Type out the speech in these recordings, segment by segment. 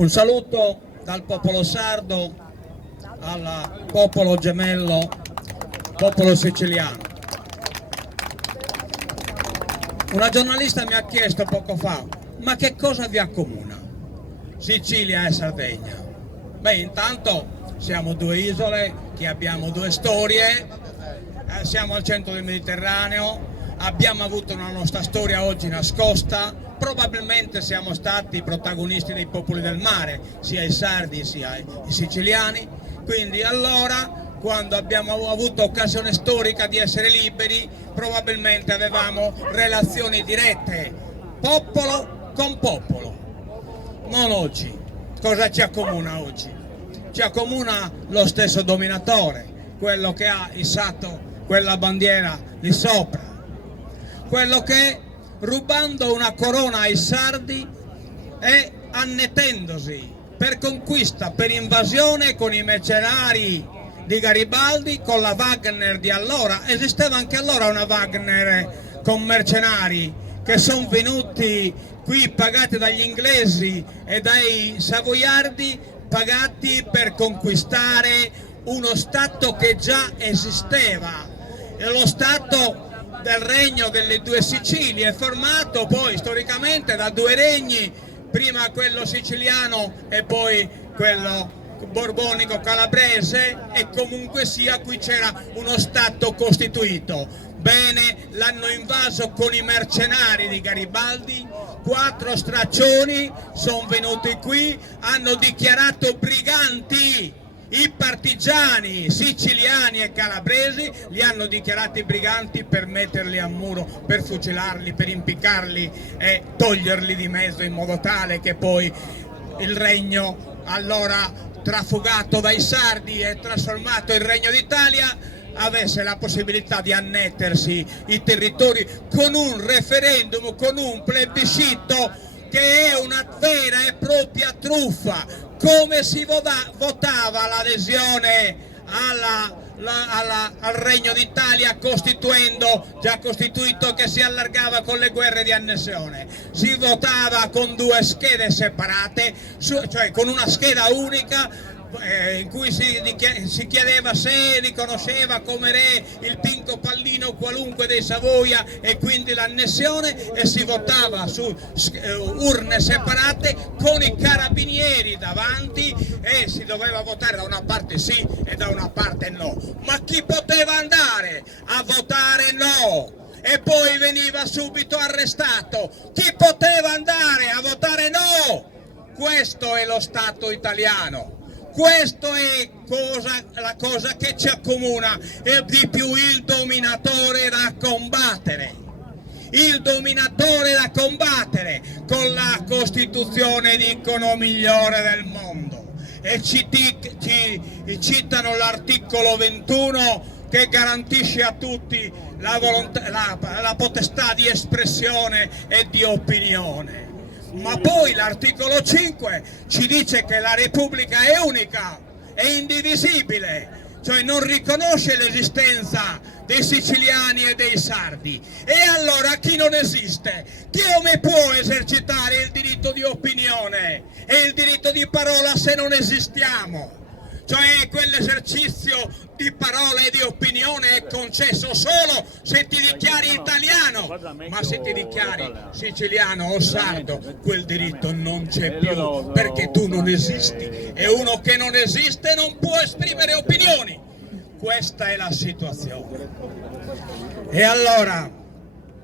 Un saluto dal popolo sardo al popolo gemello, popolo siciliano. Una giornalista mi ha chiesto poco fa, ma che cosa vi accomuna Sicilia e Sardegna? Beh, intanto siamo due isole che abbiamo due storie, siamo al centro del Mediterraneo, abbiamo avuto una nostra storia oggi nascosta, probabilmente siamo stati protagonisti dei popoli del mare, sia i sardi sia i siciliani, quindi allora quando abbiamo avuto occasione storica di essere liberi probabilmente avevamo relazioni dirette, popolo con popolo, non oggi. Cosa ci accomuna oggi? Ci accomuna lo stesso dominatore, quello che ha issato quella bandiera lì sopra, quello che rubando una corona ai sardi e annettendosi per conquista, per invasione con i mercenari di Garibaldi, con la Wagner di allora. Esisteva anche allora una Wagner con mercenari che sono venuti qui pagati dagli inglesi e dai savoiardi, pagati per conquistare uno stato che già esisteva, e lo stato del regno delle due Sicilie, formato poi storicamente da due regni, prima quello siciliano e poi quello borbonico calabrese, e comunque sia qui c'era uno stato costituito. Bene, l'hanno invaso con i mercenari di Garibaldi, 4 straccioni sono venuti qui, hanno dichiarato briganti i partigiani siciliani e calabresi, li hanno dichiarati briganti per metterli a muro, per fucilarli, per impiccarli e toglierli di mezzo, in modo tale che poi il regno, allora trafugato dai sardi e trasformato in Regno d'Italia, avesse la possibilità di annettersi i territori con un referendum, con un plebiscito che è una vera e propria truffa. Come si votava l'adesione al Regno d'Italia già costituito, che si allargava con le guerre di annessione? Si votava con 2 schede separate, cioè con una scheda unica, in cui si chiedeva se riconosceva come re il Pinco Pallino qualunque dei Savoia e quindi l'annessione, e si votava su urne separate con i carabinieri davanti, e si doveva votare da una parte sì e da una parte no. Ma chi poteva andare a votare no e poi veniva subito arrestato? Chi poteva andare a votare no? Questo è lo Stato italiano. Questo è la cosa che ci accomuna, e di più il dominatore da combattere. Il dominatore da combattere, con la Costituzione dicono migliore del mondo, e ci citano l'articolo 21 che garantisce a tutti la potestà di espressione e di opinione. Ma poi l'articolo 5 ci dice che la Repubblica è unica, è indivisibile, cioè non riconosce l'esistenza dei siciliani e dei sardi. E allora chi non esiste? Come può esercitare il diritto di opinione e il diritto di parola se non esistiamo? Cioè quell'esercizio di parola e di opinione è concesso solo se ti dichiari italiano, ma se ti dichiari siciliano o sardo quel diritto non c'è più, perché tu non esisti, e uno che non esiste non può esprimere opinioni. Questa è la situazione. E allora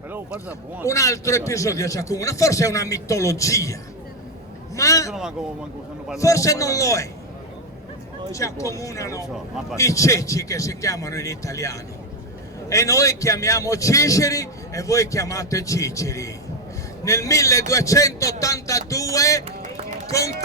un altro episodio ci accomuna, forse è una mitologia, ma forse non lo è. Ci accomunano i ceci, che si chiamano in italiano, e noi chiamiamo Ciceri e voi chiamate Ciceri. Nel 1282 con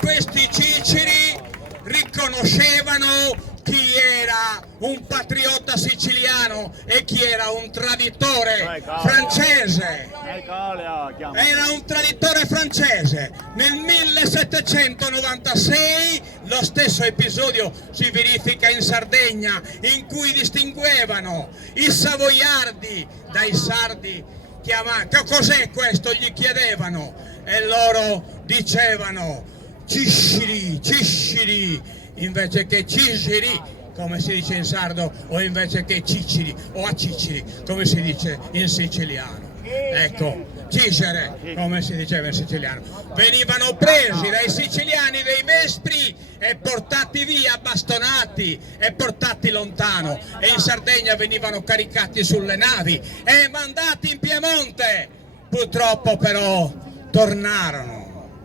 questi Ciceri riconoscevano chi era un patriota siciliano e chi era un traditore francese. Era un traditore francese. Nel 1796 lo stesso episodio si verifica in Sardegna, in cui distinguevano i savoiardi dai sardi cos'è questo? Gli chiedevano e loro dicevano cisciri, cisciri, invece che cisiri, come si dice in sardo, o invece che ciciri o acciciri, come si dice in siciliano. Ecco, cicere, come si diceva in siciliano. Venivano presi dai siciliani, dei vespri, e portati via, bastonati e portati lontano, e in Sardegna venivano caricati sulle navi e mandati in Piemonte. Purtroppo però tornarono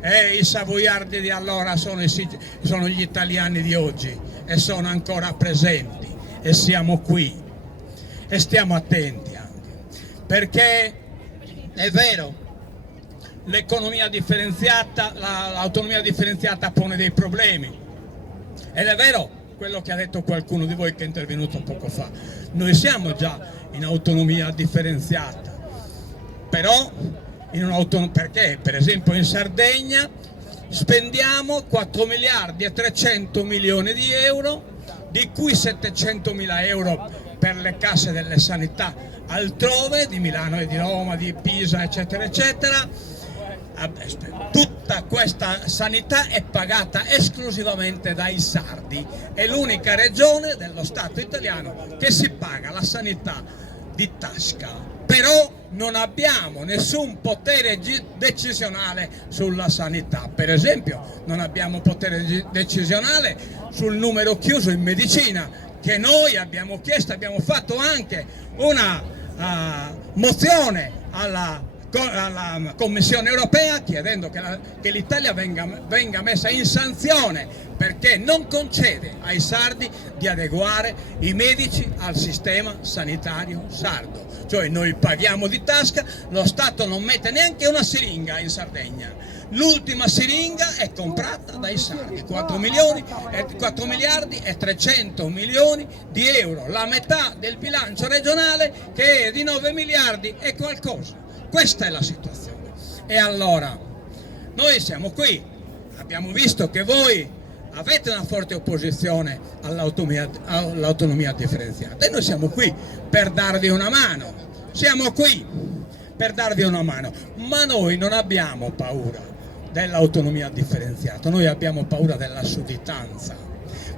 e i savoiardi di allora sono gli italiani di oggi e sono ancora presenti, e siamo qui e stiamo attenti anche, perché è vero, l'economia differenziata, l'autonomia differenziata pone dei problemi, ed è vero quello che ha detto qualcuno di voi che è intervenuto poco fa. Noi siamo già in autonomia differenziata, però perché per esempio in Sardegna spendiamo 4 miliardi e 300 milioni di euro, di cui 700 mila euro per le casse delle sanità altrove, di Milano e di Roma, di Pisa, eccetera, eccetera. Tutta questa sanità è pagata esclusivamente dai sardi, è l'unica regione dello Stato italiano che si paga la sanità di tasca, però non abbiamo nessun potere decisionale sulla sanità. Per esempio non abbiamo potere decisionale sul numero chiuso in medicina, che noi abbiamo chiesto, abbiamo fatto anche una mozione alla Commissione europea chiedendo che l'Italia venga messa in sanzione perché non concede ai sardi di adeguare i medici al sistema sanitario sardo. Cioè noi paghiamo di tasca, lo Stato non mette neanche una siringa in Sardegna. L'ultima siringa è comprata dai sardi, 4 miliardi e 300 milioni di euro, la metà del bilancio regionale che è di 9 miliardi e qualcosa. Questa è la situazione. E allora, noi siamo qui, abbiamo visto che voi avete una forte opposizione all'autonomia differenziata e noi siamo qui per darvi una mano, ma noi non abbiamo paura dell'autonomia differenziata, noi abbiamo paura della sudditanza,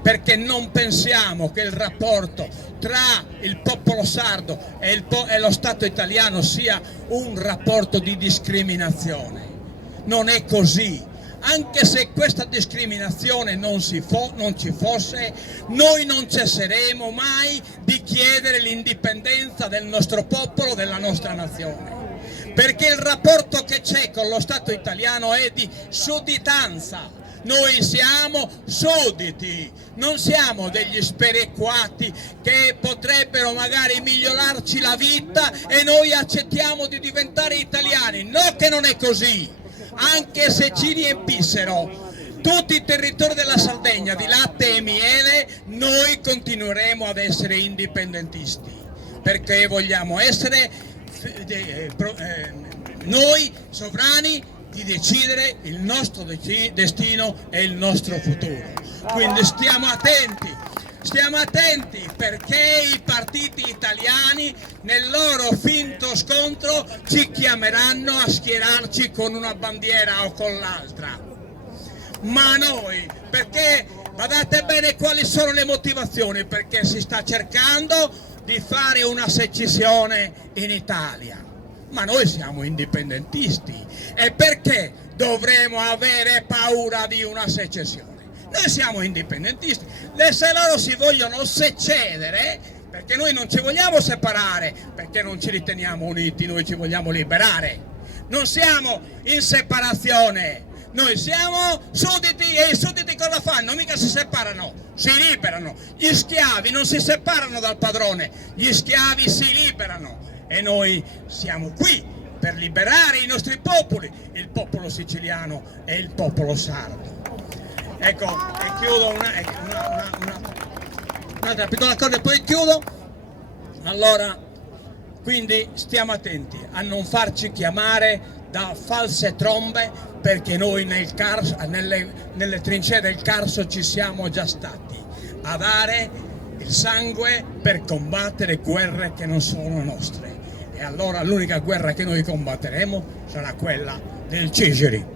perché non pensiamo che il rapporto tra il popolo sardo e lo Stato italiano sia un rapporto di discriminazione. Non è così. Anche se questa discriminazione non ci fosse, noi non cesseremo mai di chiedere l'indipendenza del nostro popolo, della nostra nazione. Perché il rapporto che c'è con lo Stato italiano è di sudditanza. Noi siamo sudditi, non siamo degli sperequati che potrebbero magari migliorarci la vita e noi accettiamo di diventare italiani. No, che non è così. Anche se ci riempissero tutti i territori della Sardegna di latte e miele, noi continueremo ad essere indipendentisti, perché vogliamo essere noi sovrani di decidere il nostro destino e il nostro futuro. Quindi stiamo attenti perché i partiti italiani nel loro finto scontro ci chiameranno a schierarci con una bandiera o con l'altra. Ma noi, perché badate bene quali sono le motivazioni, perché si sta cercando di fare una secessione in Italia. Ma noi siamo indipendentisti e perché dovremo avere paura di una secessione? Noi siamo indipendentisti, se loro si vogliono secedere, perché noi non ci vogliamo separare, perché non ci riteniamo uniti, noi ci vogliamo liberare. Non siamo in separazione, noi siamo sudditi e i sudditi cosa fanno? Mica si separano, si liberano. Gli schiavi non si separano dal padrone, gli schiavi si liberano. E noi siamo qui per liberare i nostri popoli, il popolo siciliano e il popolo sardo. Ecco, e chiudo un'altra piccola cosa e poi chiudo. Allora, quindi stiamo attenti a non farci chiamare da false trombe, perché noi nelle trincee del Carso ci siamo già stati a dare il sangue per combattere guerre che non sono nostre. e allora l'unica guerra che noi combatteremo sarà quella del Ciceri.